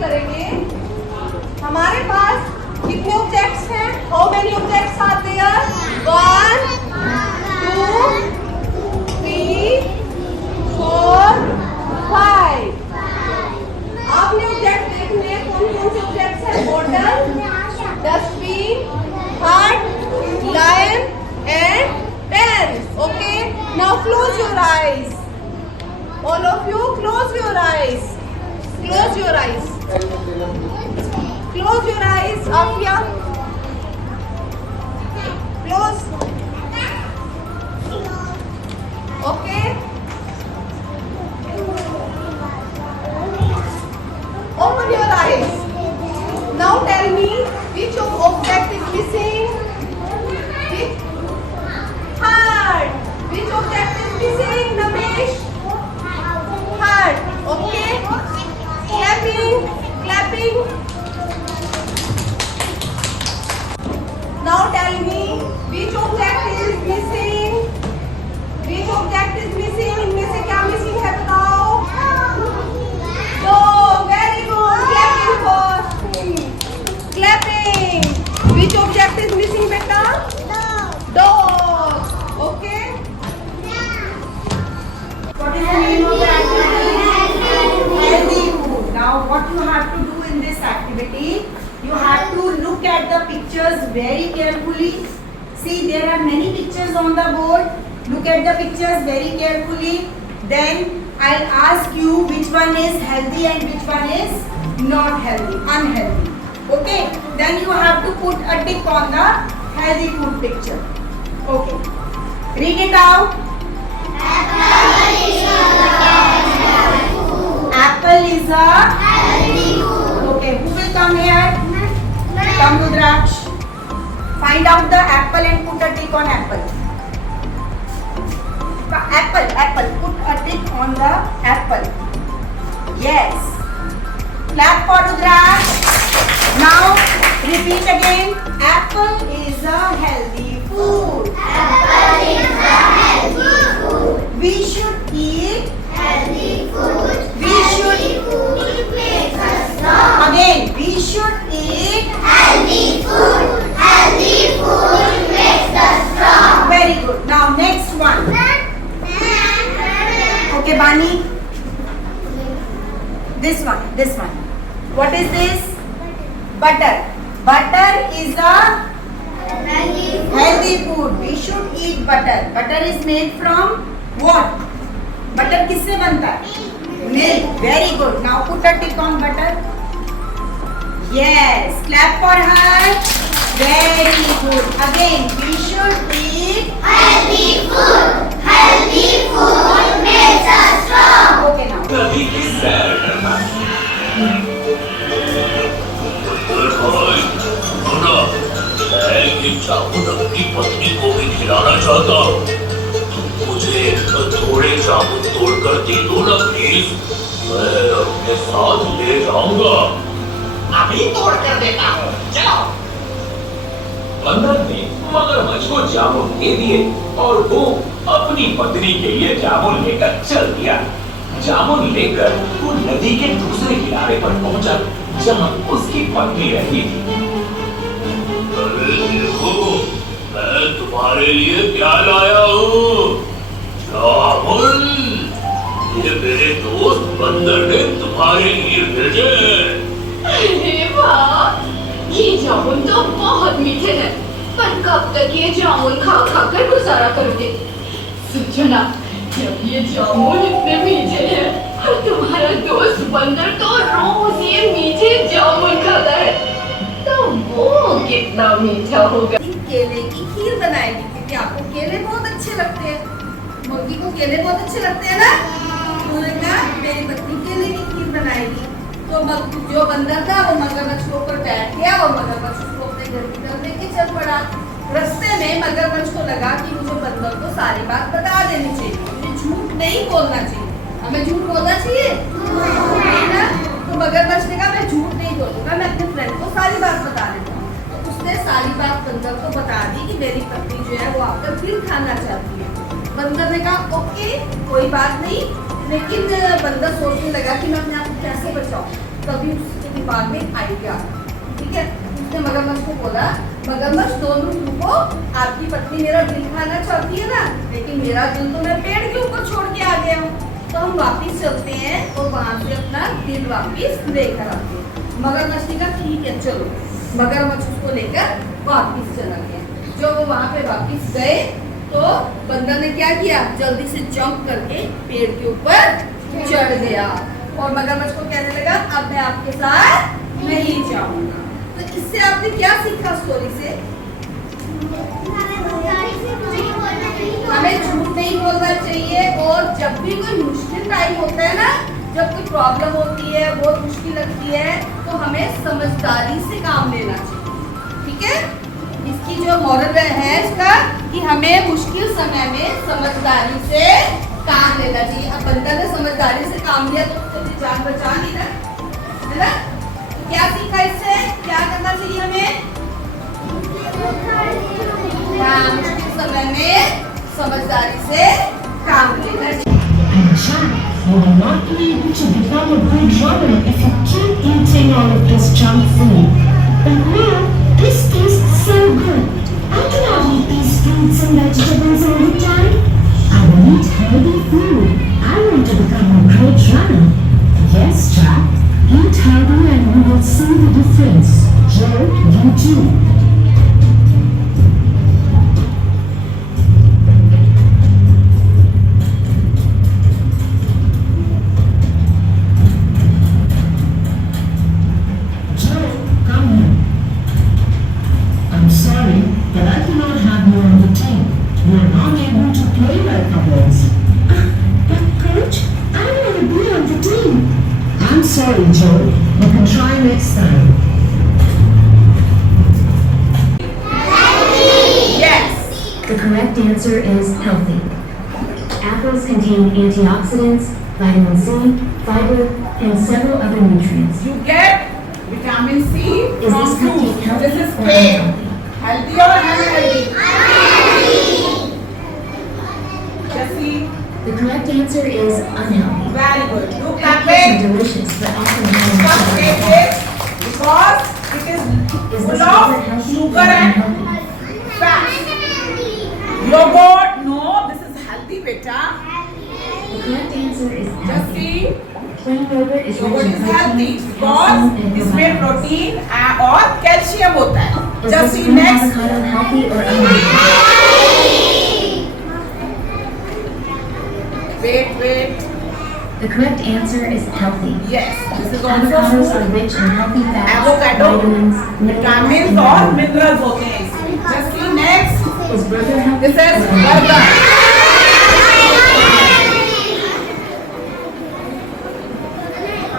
करेंगे। हमारे पास कितने ऑब्जेक्ट्स हैं? How many objects are there? 1 2 3 4 5। आपने ऑब्जेक्ट देखने कौन कौन से ऑब्जेक्ट्स हैं? Bottle, dustbin, heart, lion and pen. Okay, now close your eyes. All of you, close your eyes. Close your eyes. Close your eyes, Afia. Close. Okay. Open your eyes. Now tell me which object is missing? Which? Heart. Which object is missing, Namesh? Heart. Okay. Clapping. Clapping. Now tell me which object is missing? Which object is missing? इनमें से क्या missing है बताओ? Dog. Very good. Clapping for. Clapping. Which object is missing बेटा? Dog. Okay. What is the name of the activity? Healthy food. Now what you have to do in this activity, you have to look at the pictures very carefully. See, there are many pictures on the board. Look at the pictures very carefully. Then I'll ask you which one is healthy and which one is not healthy, unhealthy. Okay? Then you have to put a tick on the healthy food picture. Okay. Read it out. Apple is a healthy food. Okay, who will come here? Come Rudraksh. Find out the apple and put a tick on apple. Apple. Put a tick on the apple. Yes. Clap for Rudraksh. Now repeat again. Apple is a healthy food. Apple is a healthy food. We should eat Healthy food. We should Healthy food makes us strong. again. We should eat. Healthy food. Healthy food makes us strong. Very good. Now next one. Okay, Bani. This one. What is this? Butter. Butter is a healthy food. We should eat butter. Butter is made from what? Butter किससे बनता है? Milk. Very good. Now put a tick on butter. Yes. Clap for her. Very good. Again, we should eat. Healthy food. Healthy food makes us strong. Okay now. कभी किस्सा करना सुनो, मैं ये जामुन अपनी पत्नी को भी खिलाना चाहता हूँ। मुझे थोड़े जामुन तोड़कर दे दो ना प्लीज। मैं अपने साथ ले जाऊंगा। अभी तोड़ कर देता हूँ, चलो। बंदर ने मगरमच्छ को जामुन दे दिए और वो अपनी पत्नी के लिए जामुन लेकर चल दिया। जामुन लेकर वो नदी के दूसरे किनारे पर पहुंचा जहां उसकी पत्नी रहती थी। अरे देखो, मैं तुम्हारे लिए क्या लाया हूँ? जामुन। ये मेरे दोस्त बंदर ने तुम्हारे लिए भेजे। अरे वाह, ये जामुन तो बहुत मीठे हैं, पर कब तक ये जामुन खा खा कर गुजारा करोगे? सुजना, जब ये जामुन इतने मीठे हैं और तुम्हारा दोस्त बंदर तो रोज ये मीठे जामुन खाता है, तो वो कितना मीठा होगा। केले की खीर बनाएगी क्योंकि आपको केले बहुत अच्छे लगते हैं। मुर्गी को केले बहुत अच्छे लगते हैं ना? उन्होंने कहा मेरी पत्नी केले की खीर बनाएगी। तो जो बंदर था वो मगरमच्छ के ऊपर बैठ गया और मगरमच्छ उसको अपने घर की तरफ लेके चल पड़ा। रास्ते में मगरमच्छ को लगा कि मुझे बंदर को सारी बात बता देनी चाहिए, मुझे झूठ नहीं बोलना चाहिए। हमें झूठ बोलना चाहिए ना? तो मगरमच्छ ने कहा मैं झूठ नहीं बोलूंगा, मैं अपने फ्रेंड को सारी बात बता देता हूँ। तो उसने सारी बात बंदर को बता दी कि मेरी पत्नी जो है वो आपका दिल खाना चाहती है। बंदर ने कहा ओके कोई बात नहीं, लेकिन बंदर सोचने लगा कि मैं अपने आप को कैसे बचाऊं। तभी उसके दिमाग में एक आइडिया, ठीक है। उसने मगरमच्छ को बोला, मगरमच्छ दोनों को आपकी पत्नी मेरा दिल खाना चाहती है ना, लेकिन मेरा दिल तो मैं पेड़ के ऊपर छोड़ के आ गया हूँ, तो हम वापिस चलते हैं और वहाँ से अपना दिल वापिस लेकर आते हैं। मगरमच्छ ने कहा ठीक है चलो। मगरमच्छ उसको लेकर वापिस चला गया। जो वो वहाँ पे वापिस गए तो बंदर ने क्या किया, जल्दी से जंप करके पेड़ के ऊपर चढ़ गया और मगरमच्छ को कहने लगा अब मैं आपके साथ नहीं जाऊंगा। तो इससे आपने क्या सीखा स्टोरी से? हमें झूठ नहीं बोलना चाहिए और जब भी कोई मुश्किल टाइम होता है ना, जब कोई प्रॉब्लम होती है, बहुत मुश्किल लगती है, तो हमें समझदारी से काम लेना चाहिए, ठीक है। इसकी जो मॉरल है इसका कि हमें मुश्किल समय में समझदारी से काम लेना चाहिए। अब बंदर ने समझदारी से काम लिया तो उसको अपनी जान बचा ली ना, है ना। तो क्या सीखा इससे, क्या करना चाहिए हमें? हाँ, मुश्किल समय में समझदारी से काम लेना चाहिए। And Jack will not be able to become a good runner if you keep eating all of this junk food. But now, this tastes so good. I cannot eat these fruits and vegetables all the time. I will eat healthy food. I want to become a great runner. Yes, Jack. Eat healthy and you will see the difference. Joe, you too. Sorry, Joe. You can try next time. Yes. The correct answer is healthy. Apples contain antioxidants, vitamin C, fiber, and several other nutrients. You get vitamin C Is from this fruits. cookie healthy This is or cake. unhealthy? Healthy or unhealthy? Jessie, The correct answer is unhealthy. very good. Look at Apples are it. delicious, but often First contain take sugar. it because it is Is full this of yogurt healthy or sugar and unhealthy? fat. Yogurt, no, this is healthy, beta. The correct answer is healthy. Jessie, Plain yogurt is yogurt rich is in healthy protein, because calcium, and इसमें probiotics. Protein और calcium होता है. Is this Jessie, green next. avocado healthy or unhealthy? Wait. The correct answer is healthy. Yes, this is also Avocados are food. rich in healthy fats, Avocado, vitamins, minerals, vitamins and और minerals. minerals होते हैं इसमें. Jessie, next. Is burger healthy? This is or unhealthy? burger.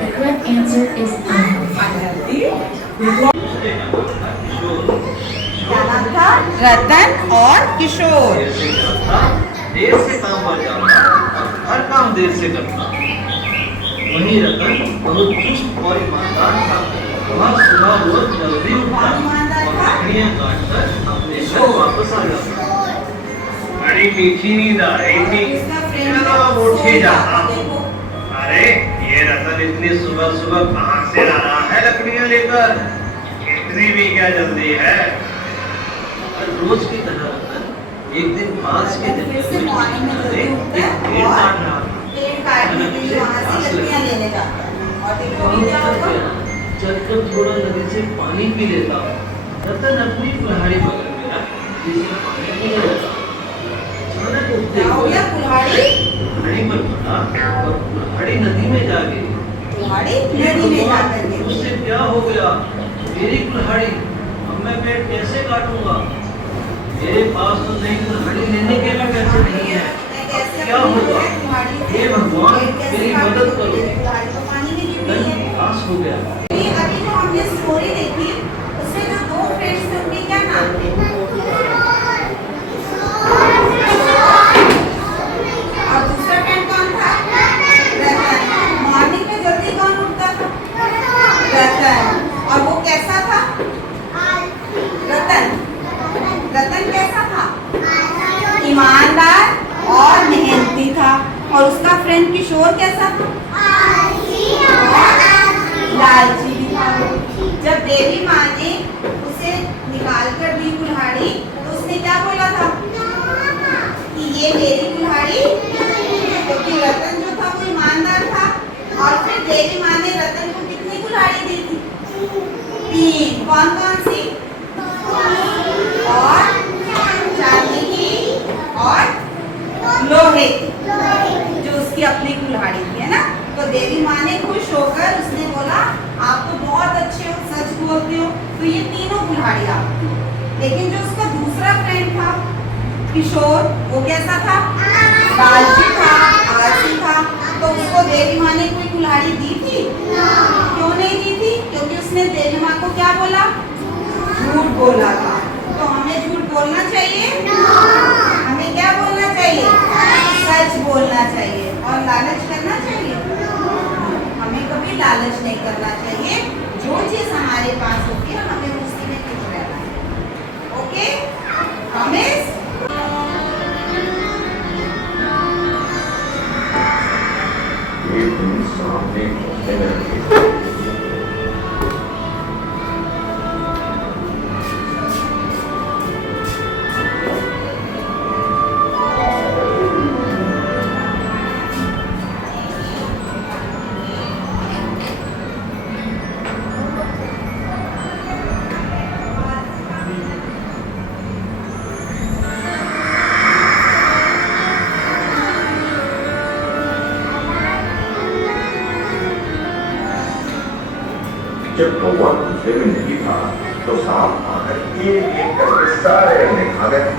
The correct answer is unhealthy. Unhealthy. क्या नाम था? रतन और किशोर. देर से काम पर जाना और हर काम देर से करना। वहीं रतन बहुत चुस्त और ईमानदार था। वह सुबह बहुत जल्दी उठता और लकड़ियां काटकर अपने घर वापस आ जाता। बड़ी मीठी नींद आ रही थी, चलो अब उठ ही जाता हूँ। अरे ये रतन इतनी सुबह सुबह कहाँ से आ रहा है लकड़ियां लेकर? इतनी भी क्या जल्दी है? रोज की तरह रतन एक दिन पास के जंगल में एक पेड़ काट रहा था। पेड़ काटने के लिए वहाँ से लकड़ियाँ लेने जाता है और देखो क्या होगा? जब थोड़ा नदी से पानी पी लेता हूँ, रतन अपनी कुल्हाड़ी बगल में रख जिसमें पानी पीने लगा। अचानक उठते क्या हो हुए गया? कुल्हाड़ी पर पड़ा और कुल्हाड़ी नदी में जा गिरी। कुल्हाड़ी नदी में जा कर गिरी। उससे क्या हो गया? मेरी कुल्हाड़ी, अब मैं पेड़ कैसे काटूंगा? मेरे पास तो नई कुल्हाड़ी लेने के लिए पैसे नहीं है। क्या होगा? हे भगवान, मेरी मदद करो। रतन उदास हो गया। अभी जो हमने स्टोरी देखी उसमें जो दो फ्रेंड्स थे उनके क्या नाम थे? और दूसरा फ्रेंड कौन था? रतन. मॉर्निंग में जल्दी कौन उठता था? रतन. और वो कैसा था? रतन कैसा था? ईमानदार और मेहनती था. और उसका फ्रेंड किशोर कैसा था? लालची भी था. जब देवी माँ ने उसे निकाल कर दी कुल्हाड़ी तो उसने क्या बोला था कि ये मेरी कुल्हाड़ी, क्योंकि रतन जो था वो ईमानदार था। और फिर देवी माँ ने रतन को कितनी कुल्हाड़ी दी थी? 3। कौन कौन सी? और चांदी की और लोहे की, जो उसकी अपनी कुल्हाड़ी थी, है ना। तो देवी माँ ने खुश होकर उसने बोला आप तो बहुत अच्छे हो, सच बोलते हो, तो ये तीनों कुल्हाड़ी आपकी। लेकिन जो उसका दूसरा फ्रेंड था किशोर, वो कैसा था? लालची था, आलसी था। तो उसको देवी माँ ने कोई कुल्हाड़ी दी थी? क्यों नहीं दी थी? क्योंकि उसने देवी माँ को क्या बोला? झूठ बोला था। तो हमें झूठ बोलना चाहिए? हमें क्या बोलना चाहिए? सच बोलना चाहिए। और लालच करना चाहिए? हमें कभी लालच नहीं करना चाहिए। जो चीज हमारे पास होती है हमें उसी में खुश रहना है। Okay, promise? सामने जब कौवा दूसरे में नहीं था तो सांप आकर एक करके सारे अंडे खा गए।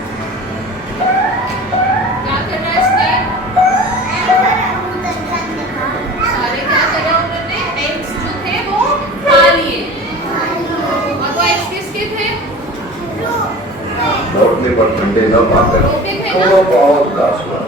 क्या कर रहा है स्नेक? सारे क्या कर रहे उन्होंने? एग्स जो थे वो खा लिए। और वो एग्स किसके थे? लौटने पर अंडे न पाकर रोके थे ना? कौवा बहुत उदास हुआ।